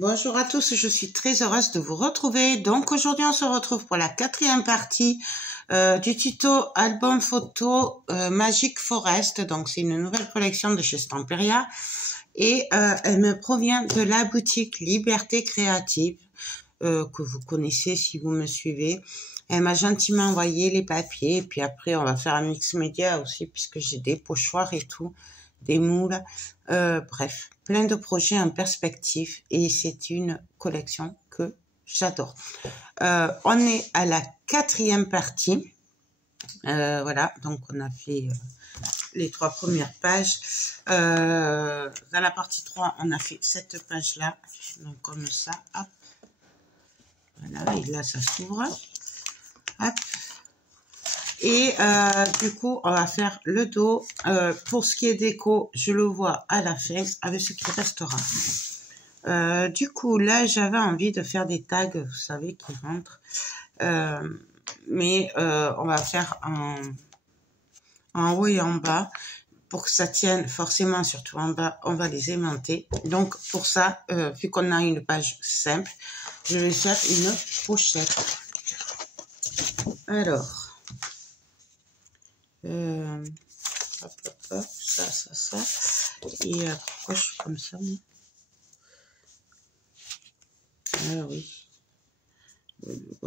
Bonjour à tous, je suis très heureuse de vous retrouver. Donc aujourd'hui on se retrouve pour la 4e partie du tuto album photo Magic Forest. Donc c'est une nouvelle collection de chez Stamperia et elle me provient de la boutique Liberté Créative que vous connaissez si vous me suivez. Elle m'a gentiment envoyé les papiers et puis après on va faire un mix média aussi puisque j'ai des pochoirs et tout, des moules, bref, plein de projets en perspective et c'est une collection que j'adore. On est à la 4e partie, voilà, donc on a fait les 3 premières pages. Dans la partie 3, on a fait cette page-là, donc comme ça, hop, voilà, et là ça s'ouvre, hop. Et du coup, on va faire le dos. Pour ce qui est déco, je le vois à la fin avec ce qui restera. Du coup, là, j'avais envie de faire des tags, vous savez, qui rentrent. Mais on va faire en haut et en bas. Pour que ça tienne forcément, surtout en bas, on va les aimanter. Donc, pour ça, vu qu'on a une page simple, je vais faire une pochette. Alors... hop, hop, hop, ça. Et pourquoi je suis comme ça? Ah oui.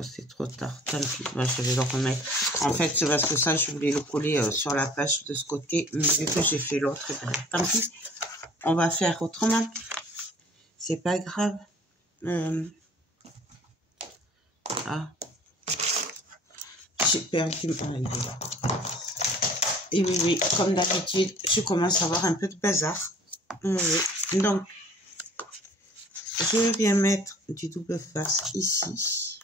C'est trop tard. Tant pis. Moi, je vais le remettre. En fait, c'est parce que ça, je voulais le coller sur la page de ce côté. Mais vu que j'ai fait l'autre, tant pis. On va faire autrement. C'est pas grave. Ah. J'ai perdu mon idée. Et oui, comme d'habitude, je commence à avoir un peu de bazar. Oui. Donc, je viens mettre du double face ici.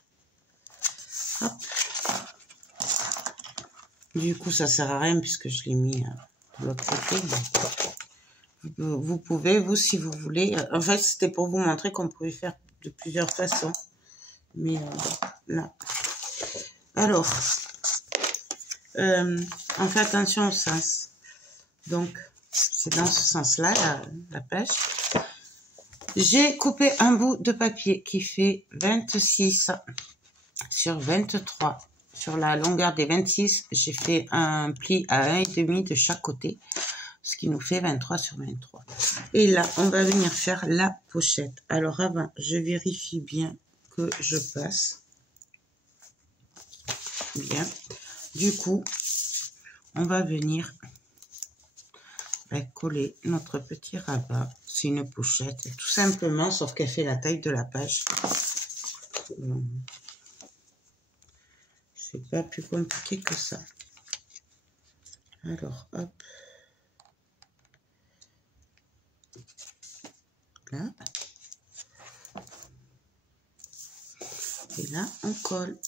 Hop. Du coup, ça sert à rien puisque je l'ai mis de l'autre côté. Vous pouvez, vous, si vous voulez. En fait, c'était pour vous montrer qu'on pouvait faire de plusieurs façons. Mais là. Alors, on fait attention au sens. Donc, c'est dans ce sens-là, la page. J'ai coupé un bout de papier qui fait 26 sur 23. Sur la longueur des 26, j'ai fait un pli à 1,5 de chaque côté, ce qui nous fait 23 sur 23. Et là, on va venir faire la pochette. Alors avant, je vérifie bien que je passe. Bien. Du coup, on va venir coller notre petit rabat. C'est une pochette, tout simplement, sauf qu'elle fait la taille de la page. C'est pas plus compliqué que ça. Alors, hop. Là. Et là, on colle.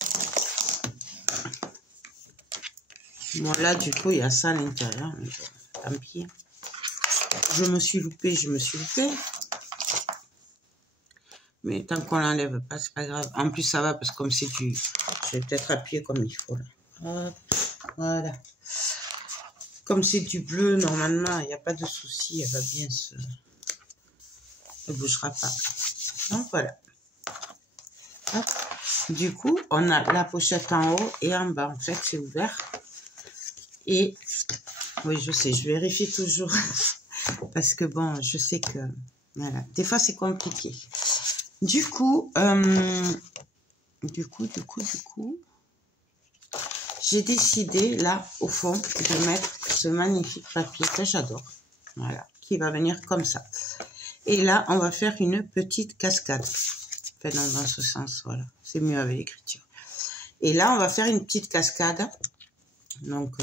Bon, là, du coup, il y a ça à l'intérieur. Tant pis. Je me suis loupée. Mais tant qu'on l'enlève pas, c'est pas grave. En plus, ça va parce que comme c'est du... Je vais peut-être appuyer comme il faut, là. Hop, voilà. Comme c'est du bleu, normalement, il n'y a pas de souci. Elle va bien se... Elle ne bougera pas. Donc, voilà. Hop. Du coup, on a la pochette en haut et en bas. En fait, c'est ouvert. Et... Oui, je sais, je vérifie toujours. Parce que, bon, je sais que... Voilà. Des fois, c'est compliqué. Du coup, j'ai décidé, là, au fond, de mettre ce magnifique papier que j'adore. Voilà, qui va venir comme ça. Et là, on va faire une petite cascade. Enfin, dans ce sens, voilà. C'est mieux avec l'écriture. Et là, on va faire une petite cascade. Donc,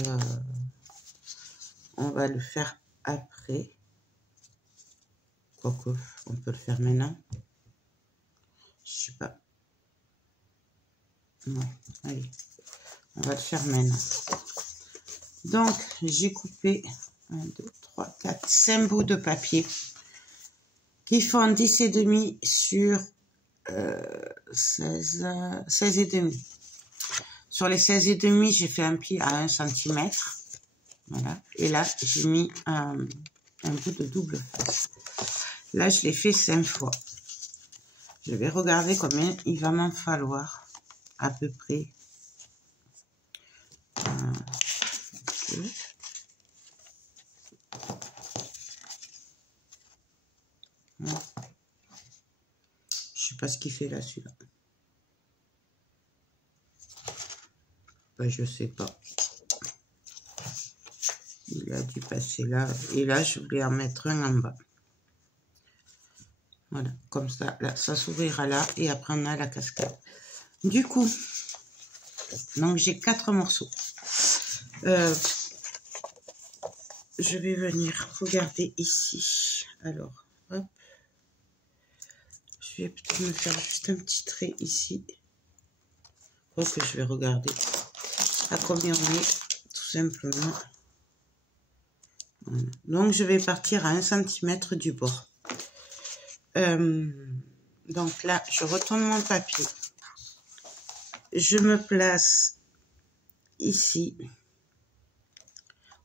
on va le faire après. Quoique, on peut le faire maintenant. Je sais pas. Non, allez. On va le faire maintenant. Donc, j'ai coupé 1, 2, 3, 4, 5 bouts de papier qui font 10,5 sur 16,5. Sur les 16,5, j'ai fait un pli à 1 cm. Voilà. Et là, j'ai mis un bout de double face. Là, je l'ai fait 5 fois. Je vais regarder combien il va m'en falloir, à peu près. Je sais pas ce qu'il fait là, celui-là. Ben, je sais pas. Il a dû passer là. Et là, je voulais en mettre un en bas. Voilà, comme ça, là, ça s'ouvrira là. Et après, on a la cascade. Du coup, donc j'ai 4 morceaux. Je vais venir regarder ici. Alors, hop. Je vais peut-être me faire juste un petit trait ici. Je crois que je vais regarder à combien on est, tout simplement. Voilà. Donc, je vais partir à 1 cm du bord. Donc là, je retourne mon papier. Je me place ici,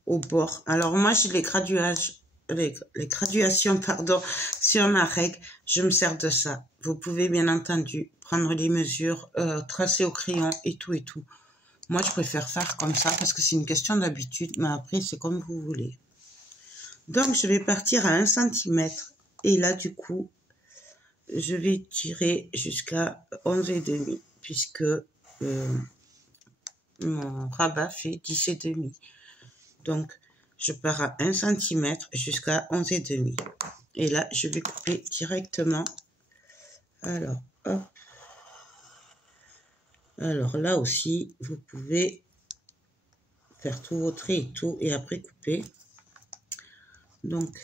au bord. Alors, moi, j'ai les graduations, pardon, sur ma règle. Je me sers de ça. Vous pouvez, bien entendu, prendre les mesures, tracer au crayon et tout et tout. Moi, je préfère faire comme ça parce que c'est une question d'habitude, mais après, c'est comme vous voulez. Donc, je vais partir à 1 cm. Et là, du coup, je vais tirer jusqu'à 11,5 puisque mon rabat fait 10,5. Donc, je pars à 1 cm jusqu'à 11,5. Et là, je vais couper directement. Alors, hop. Alors là aussi, vous pouvez faire tous vos traits et tout, et après couper. Donc,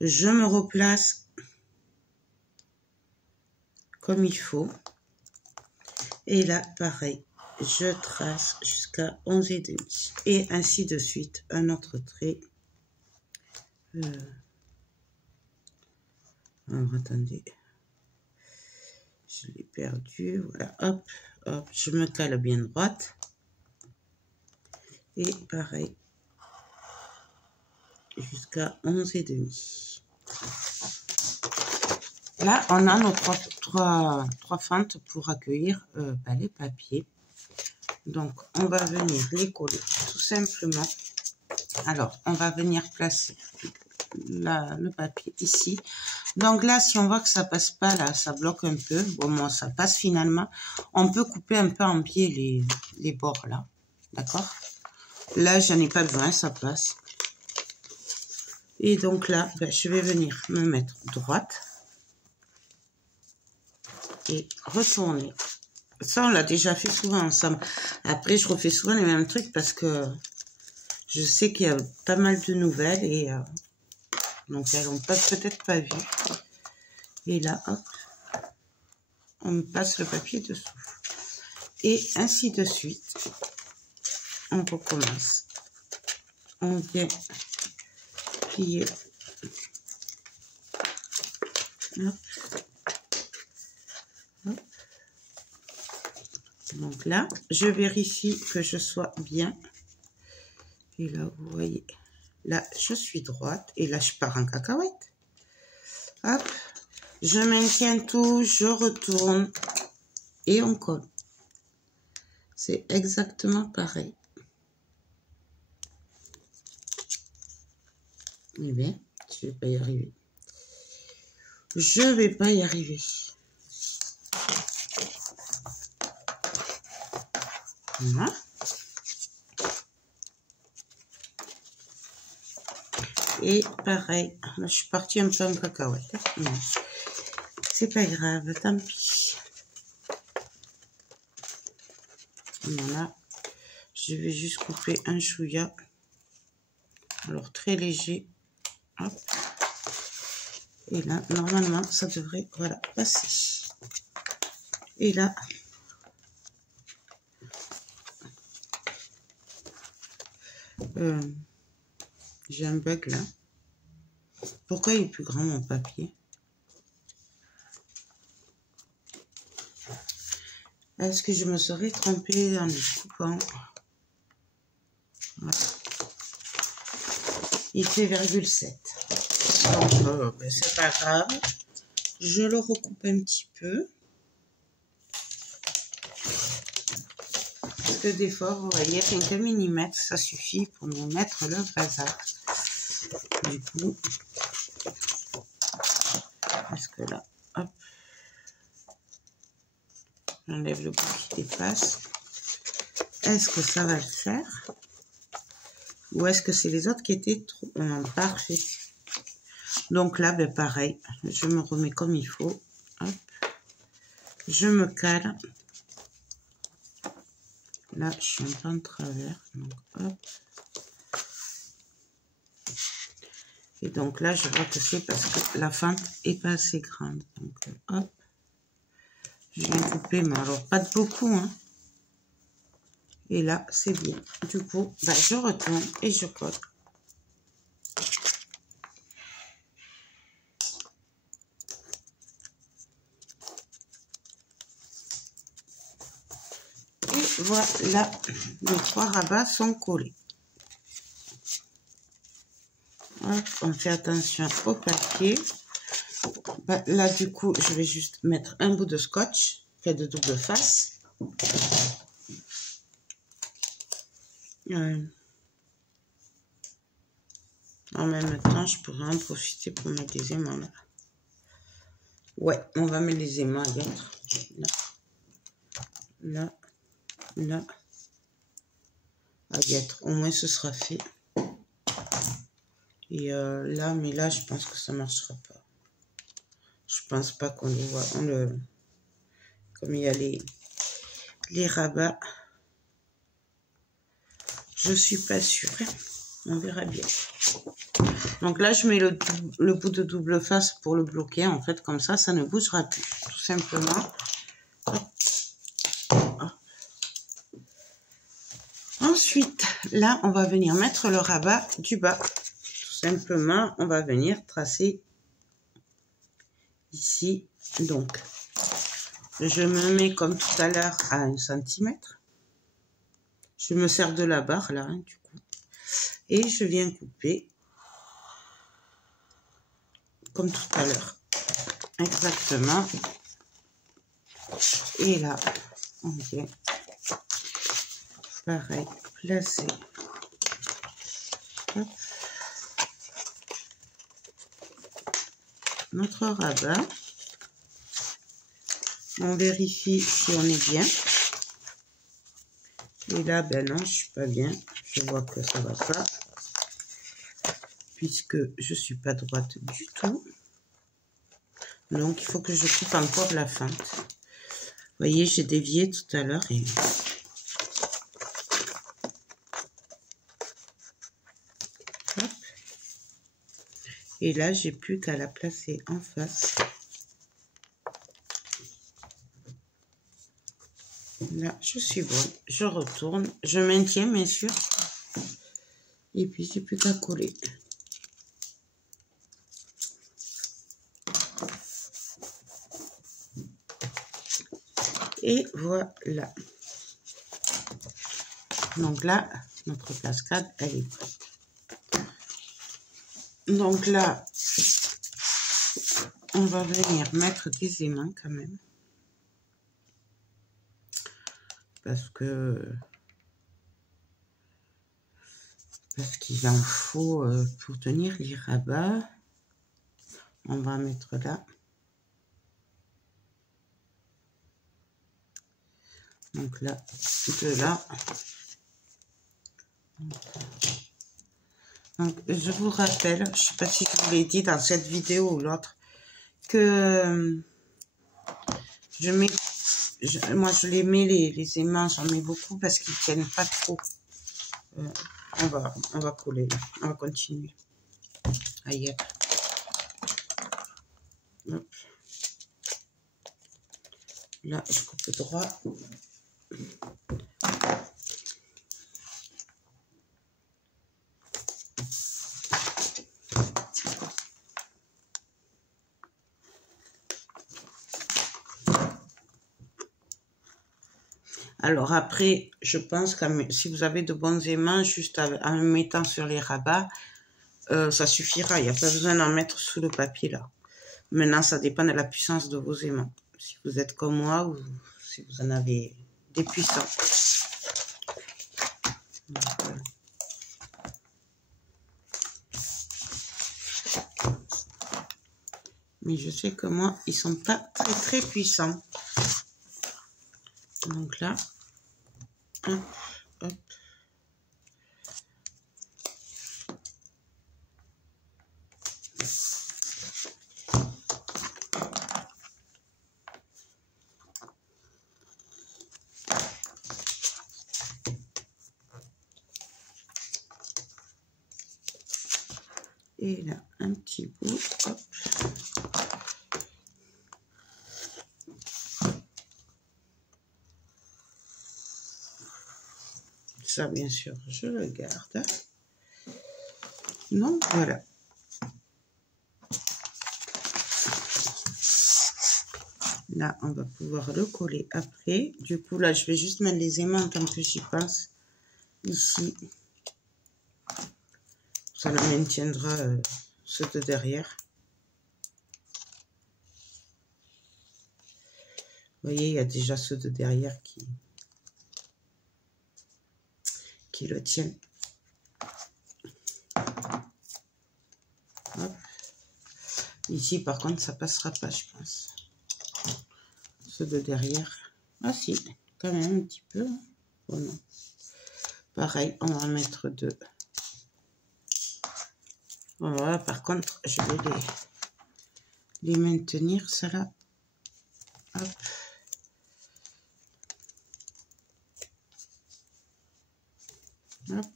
je me replace comme il faut. Et là, pareil, je trace jusqu'à 11,5. Et ainsi de suite, un autre trait. Alors, attendez. Je l'ai perdu. Voilà, hop, hop, je me cale bien droite. Et pareil, jusqu'à 11,5. Là, on a nos trois fentes pour accueillir les papiers. Donc, on va venir les coller tout simplement. Alors, on va venir placer le papier ici. Donc là, si on voit que ça passe pas, là, ça bloque un peu. Bon, moi, ça passe finalement. On peut couper un peu en biais les bords là. D'accord? Là, j'en ai pas besoin, ça passe. Et donc là, je vais venir me mettre droite. Et retourner. Ça, on l'a déjà fait souvent ensemble. Après, je refais souvent les mêmes trucs parce que je sais qu'il y a pas mal de nouvelles et donc elles n'ont peut-être pas vu. Et là, hop, on passe le papier dessous. Et ainsi de suite, on recommence. On vient plier. Hop. Hop. Donc là, je vérifie que je sois bien. Et là, vous voyez, là, je suis droite. Et là, je pars en cacahuète. Hop. Je maintiens tout, je retourne. Et on colle. C'est exactement pareil. Eh bien, je vais pas y arriver. Je vais pas y arriver. Voilà. Et pareil, là, je suis partie un peu en cacahuète. C'est pas grave, tant pis. Voilà. Je vais juste couper un chouïa. Alors, très léger. Hop. Et là, normalement, ça devrait, voilà, passer. Et là, j'ai un bug là. Pourquoi il est plus grand mon papier? Est-ce que je me serais trompée en le coupant? Voilà. Il fait 0,7. Donc, c'est pas grave. Je le recoupe un petit peu. Parce que des fois, vous voyez, rien qu'un millimètre, ça suffit pour nous mettre le bazar. Du coup, parce que là, hop, j'enlève le bout qui dépasse. Est-ce que ça va le faire? Ou est-ce que c'est les autres qui étaient trop... parfait. Donc là, ben pareil, je me remets comme il faut. Hop. Je me cale. Là, je suis un peu en travers. Donc, hop. Et donc là, je vois que c'est parce que la fente est pas assez grande. Donc, hop. Je viens couper, mais alors pas de beaucoup, hein. Et là, c'est bien. Du coup, bah, je retourne et je colle. Et voilà, les 3 rabats sont collés. Hop, on fait attention au papier. Bah, là, du coup, je vais juste mettre un bout de scotch, fait de double face. En même temps, je pourrais en profiter pour mettre des aimants là. Ouais, on va mettre les aimants à l'autre. Là, là, à guêtre. Au moins, ce sera fait. Et là, mais là, je pense que ça marchera pas. Je pense pas qu'on le voit. Comme il y a les rabats, je suis pas sûre. On verra bien. Donc là, je mets le bout de double face pour le bloquer. En fait, comme ça ne bougera plus. Tout simplement. Ensuite, là, on va venir mettre le rabat du bas. Tout simplement, on va venir tracer ici. Donc, je me mets comme tout à l'heure à 1 cm. Je me sers de la barre là, hein, du coup. Et je viens couper comme tout à l'heure. Exactement. Et là, on vient pareil, placer. Hop. Notre rabat. On vérifie si on est bien. Et là, ben non, je suis pas bien. Je vois que ça va pas. Puisque je suis pas droite du tout. Donc, il faut que je coupe encore la fente. Vous voyez, j'ai dévié tout à l'heure. Et... hop. Et là, j'ai plus qu'à la placer en face. Là, je suis bonne. Je retourne. Je maintiens, bien sûr. Et puis, j'ai plus qu'à coller. Et voilà. Donc là, notre cascade, elle est prête. Donc là, on va venir mettre des aimants quand même. Parce qu'il en faut pour tenir les rabats. On va mettre là. Donc là, de là. Donc, je vous rappelle, je ne sais pas si je vous l'ai dit dans cette vidéo ou l'autre, que moi je les mets les aimants, j'en mets beaucoup parce qu'ils tiennent pas trop. On va coller là, on va continuer. Aïe. Hop. Là, je coupe droit. Alors après, je pense que si vous avez de bons aimants, juste en mettant sur les rabats, ça suffira. Il n'y a pas besoin d'en mettre sous le papier là. Maintenant, ça dépend de la puissance de vos aimants. Si vous êtes comme moi ou si vous en avez des puissants. Donc, mais je sais que moi, ils sont pas très puissants. Donc là, hop, hop. Et là, un petit bout, hop. Ça, bien sûr, je le garde. Donc, voilà. Là, on va pouvoir le coller après. Du coup, là, je vais juste mettre les aimants en tant que j'y pense. Ici. Ça le maintiendra ceux de derrière. Vous voyez, il y a déjà ceux de derrière qui le tiennent. Hop. Ici, par contre, ça passera pas, je pense. Ceux de derrière. Ah si, quand même un petit peu. Oh non. Pareil, on va en mettre deux. Voilà, par contre, je vais les maintenir, ça là. Hop. Hop.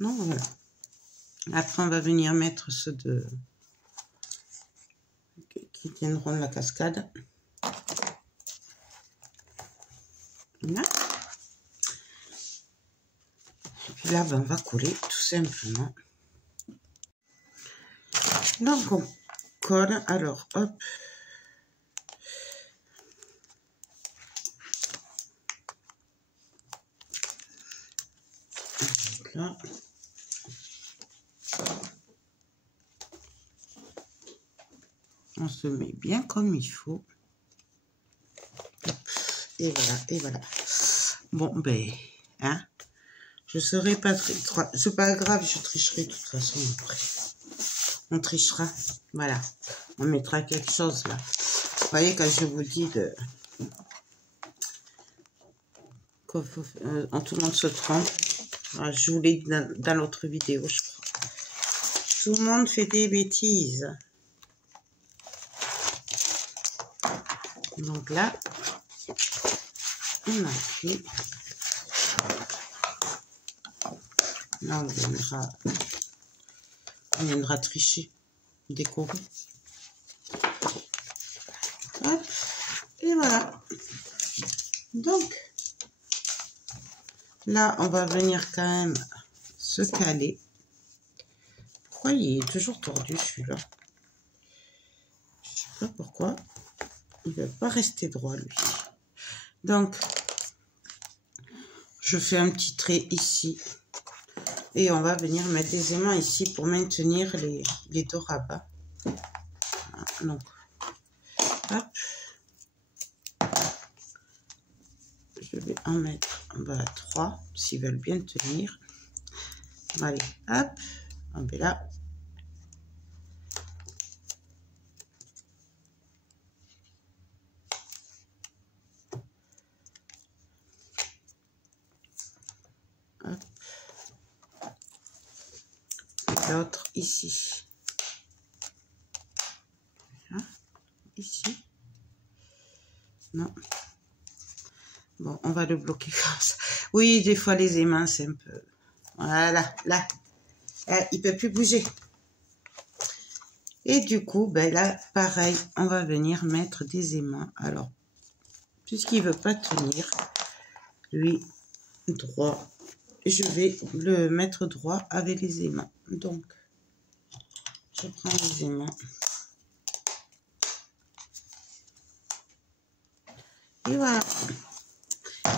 Non, voilà. Après, on va venir mettre ceux qui tiendront la cascade. Là. Et puis là, ben, on va coller tout simplement. Donc, on colle. Alors, hop. Donc là. On se met bien comme il faut. Et voilà, et voilà. Bon, ben, hein. Je serai pas très... C'est pas grave, je tricherai de toute façon après. On trichera. Voilà. On mettra quelque chose là. Vous voyez, quand je vous dis de... tout le monde se trompe. Ah, je vous l'ai dit dans l'autre vidéo, je crois. Tout le monde fait des bêtises. Donc là, on appuie. Là, on viendra tricher, décorer. Hop, et voilà. Donc, là, on va venir quand même se caler. Pourquoi il est toujours tordu, celui-là? Je sais pas pourquoi. Il ne va pas rester droit, lui. Donc, je fais un petit trait ici. Et on va venir mettre des aimants ici pour maintenir les deux rabats. Donc, hop. Je vais en mettre en bas à 3, s'ils veulent bien tenir. Allez, hop. On met là. Hop. L'autre ici. Voilà. Ici. Non. Bon, on va le bloquer comme ça. Oui, des fois les aimants, c'est un peu... Voilà, là. Il ne peut plus bouger. Et du coup, ben là, pareil, on va venir mettre des aimants. Alors, puisqu'il ne veut pas tenir, lui, droit, je vais le mettre droit avec les aimants. Donc, je prends les aimants. Et voilà.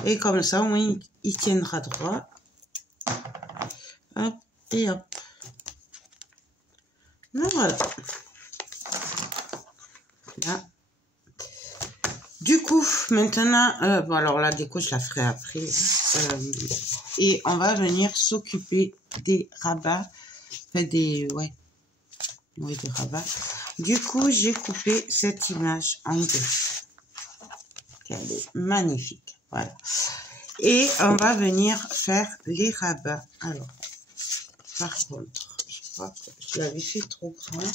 Et comme ça, au moins, il tiendra droit. Hop, et hop. Donc voilà. Là. Du coup, maintenant, bon alors la déco je la ferai après. Et on va venir s'occuper des rabats. Enfin des, ouais, des rabats. Du coup, j'ai coupé cette image en deux. Elle est magnifique. Voilà. Et on va venir faire les rabats. Alors, par contre, je crois que je l'avais fait trop grand.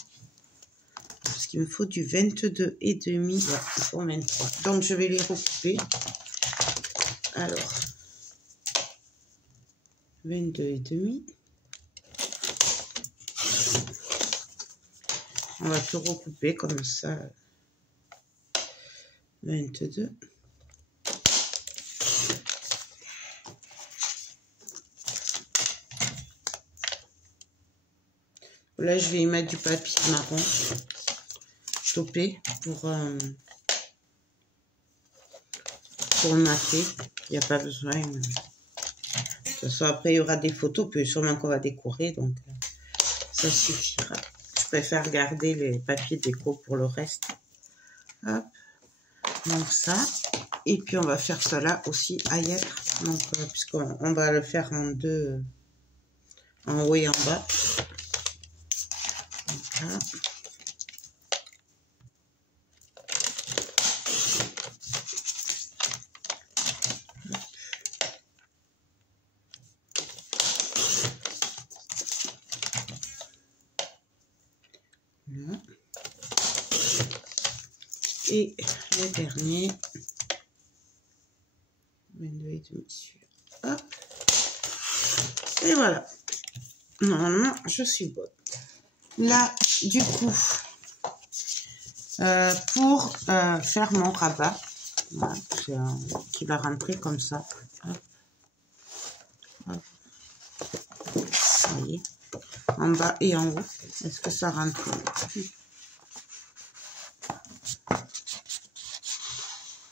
Parce qu'il me faut du 22,5. Ouais, il faut 23. Donc, je vais les recouper. Alors, 22,5. On va tout recouper comme ça. 22. Là, je vais y mettre du papier marron topé pour mater. Il n'y a pas besoin. De toute façon, après, il y aura des photos, puis sûrement qu'on va décorer, donc ça suffira. Je préfère garder les papiers déco pour le reste. Hop. Donc ça. Et puis, on va faire cela aussi ailleurs. Donc, puisqu'on va le faire en deux, en haut et en bas. Donc là. Là. Et le dernier. 22,5 sur. Hop. Et voilà. Normalement, je suis bonne. Là, du coup, pour faire mon rabat, voilà, qui va rentrer comme ça. Hop. Hop. Vous voyez, en bas et en haut. Est-ce que ça rentre?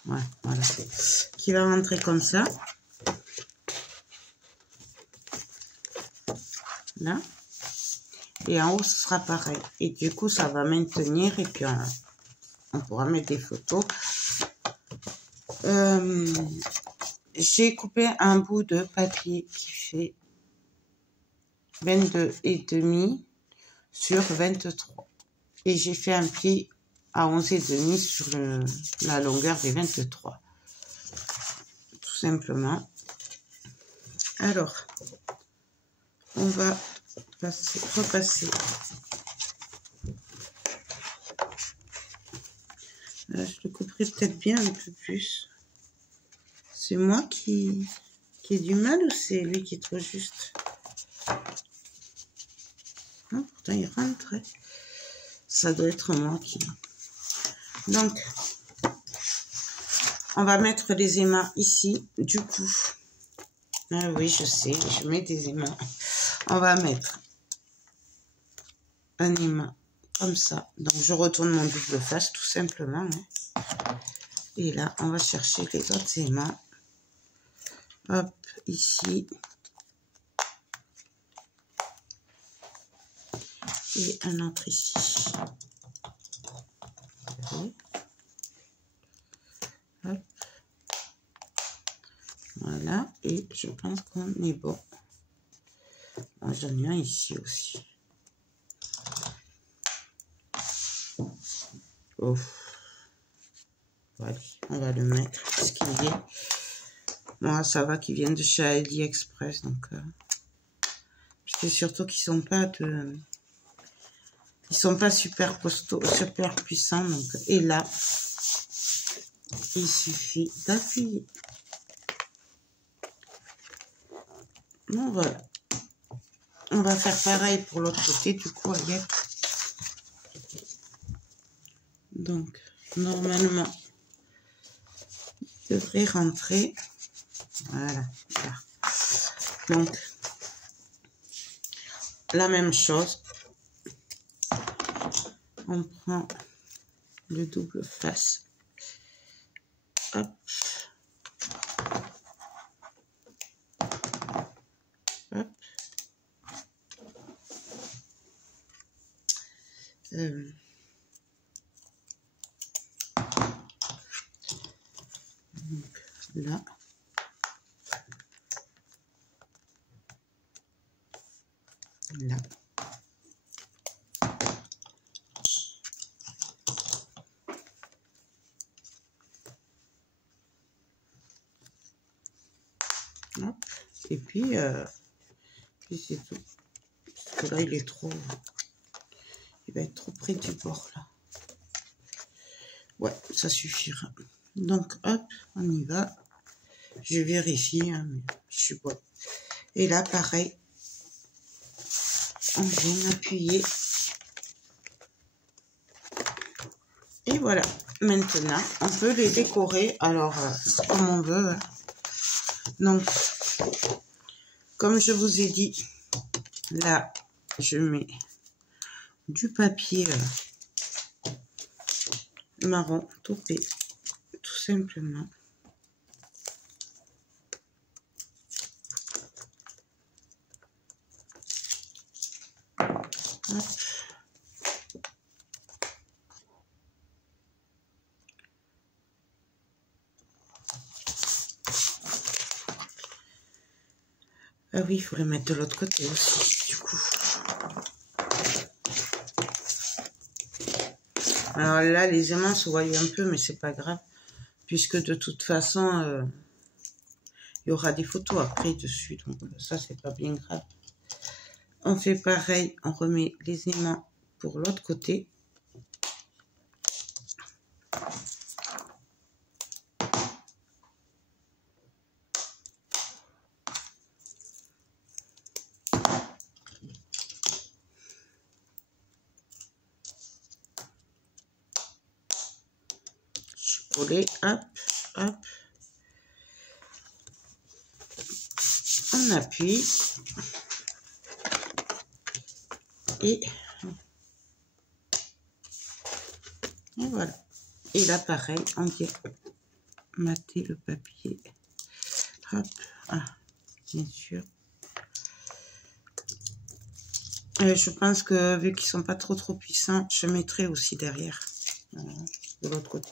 Ouais, voilà. Qui va rentrer comme ça. Là. Et en haut, ce sera pareil. Et du coup, ça va maintenir. Et puis, on pourra mettre des photos. J'ai coupé un bout de papier qui fait 22,5 sur 23. Et j'ai fait un pli à 11,5 sur la longueur des 23. Tout simplement. Alors, on va repasser. Là, je le couperai peut-être bien un peu plus. C'est moi qui ai du mal ou c'est lui qui est trop juste? Non, pourtant il rentre. Ça doit être moi qui... Donc, on va mettre les aimants ici. Du coup, ah oui, je sais, je mets des aimants. On va mettre un aimant comme ça. Donc, je retourne mon double face tout simplement. Et là, on va chercher les autres aimants. Hop, ici. Et un autre ici. Hop. Voilà, et je pense qu'on est bon. J'en ai un ici aussi. Oh. Voilà, on va le mettre parce qu'il est. Moi, ça va qu'il vient de chez AliExpress, donc c'est surtout qu'ils sont pas de. Ils sont pas super costauds, super puissants. Donc, et là, il suffit d'appuyer. Bon, voilà. On va faire pareil pour l'autre côté, du coup, Aliette. Donc, normalement, il devrait rentrer. Voilà. Donc, la même chose. On prend le double face. Hop. Hop. Donc, là. Là. Hop. Et puis c'est tout. Parce que là, il est trop... Il va être trop près du bord, là. Ouais, ça suffira. Donc, hop, on y va. Je vérifie, hein, mais je suis bonne. Et là, pareil, on vient appuyer. Et voilà. Maintenant, on peut les décorer. Alors, comme on veut. Hein. Donc, comme je vous ai dit, là, je mets du papier marron topé, tout simplement. Hop. Ah oui, il faut les mettre de l'autre côté aussi, du coup. Alors là, les aimants se voient un peu, mais c'est pas grave. Puisque de toute façon, il y aura des photos après dessus. Donc ça, c'est pas bien grave. On fait pareil, on remet les aimants pour l'autre côté. Coller, hop, hop. On appuie. Et voilà. Et là, pareil, on vient mater le papier. Hop, ah, bien sûr. Et je pense que vu qu'ils sont pas trop puissants, je mettrai aussi derrière, de l'autre côté.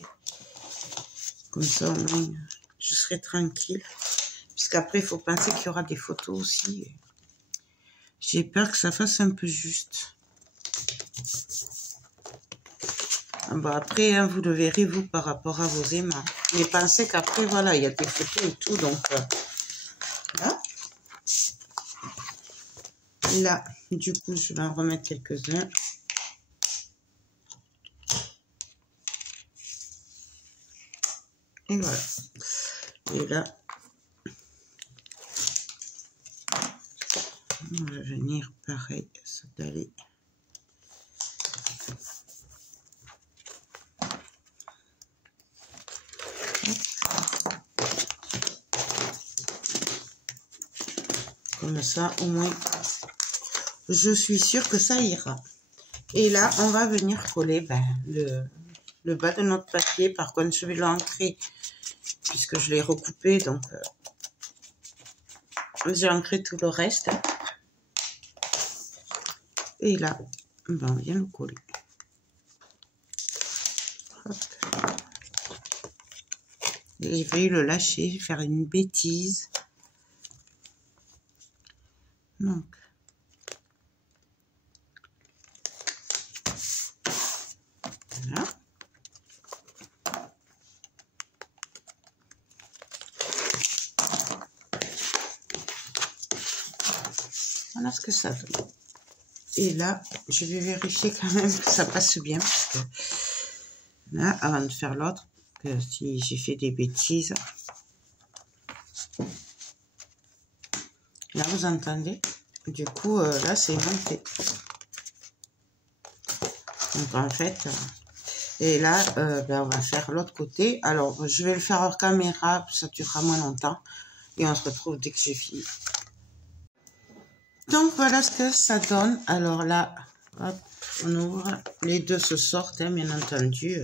Comme ça, au moins, je serai tranquille. Puisqu'après, il faut penser qu'il y aura des photos aussi. J'ai peur que ça fasse un peu juste. Bon, après, hein, vous le verrez, vous, par rapport à vos aimants. Mais pensez qu'après, voilà, il y a des photos et tout. Donc, là. Là, du coup, je vais en remettre quelques-uns. Et voilà. Et là, on va venir pareil, s'installer. Comme ça, au moins, je suis sûre que ça ira. Et là, on va venir coller le bas de notre papier. Par contre, je vais l'ancrer puisque je l'ai recoupé. Donc, j'ai ancré tout le reste. Et là, ben, on vient le coller. Hop. Et je vais le lâcher, faire une bêtise. Donc, voilà. Voilà ce que ça donne. Et là, je vais vérifier quand même que ça passe bien. Parce que là, avant de faire l'autre, que si j'ai fait des bêtises. Là, vous entendez? Du coup, là, c'est monté. Donc, en fait, et là, ben, on va faire l'autre côté. Alors, je vais le faire hors caméra, ça durera moins longtemps. Et on se retrouve dès que j'ai fini. Donc, voilà ce que ça donne. Alors là, hop, on ouvre. Les deux se sortent, hein, bien entendu,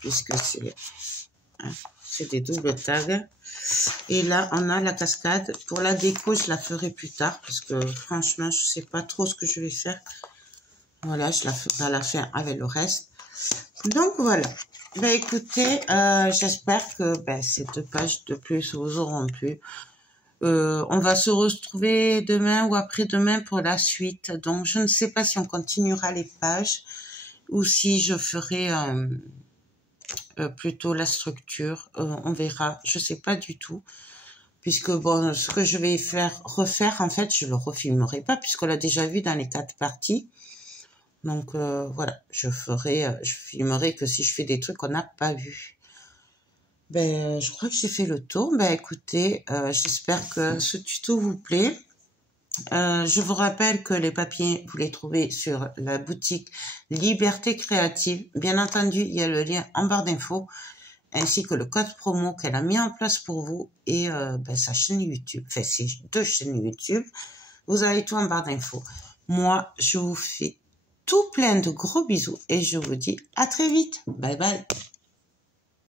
puisque c'est des doubles tags. Et là, on a la cascade. Pour la déco, je la ferai plus tard, parce que franchement, je sais pas trop ce que je vais faire. Voilà, je la ferai à la fin avec le reste. Donc voilà. Ben écoutez, j'espère que ces 2 pages de plus vous auront plu. On va se retrouver demain ou après-demain pour la suite. Donc je ne sais pas si on continuera les pages ou si je ferai plutôt la structure. On verra. Je sais pas du tout. Puisque bon, ce que je vais refaire, en fait, je le refilmerai pas puisqu'on l'a déjà vu dans les 4 parties. Donc voilà, je filmerai que si je fais des trucs qu'on n'a pas vu. Je crois que j'ai fait le tour. Écoutez, j'espère que ce tuto vous plaît. Je vous rappelle que les papiers, vous les trouvez sur la boutique Liberté Créative. Bien entendu, il y a le lien en barre d'infos, ainsi que le code promo qu'elle a mis en place pour vous et sa chaîne YouTube. Enfin, c'est 2 chaînes YouTube. Vous avez tout en barre d'infos. Moi, je vous fais tout plein de gros bisous et je vous dis à très vite. Bye bye.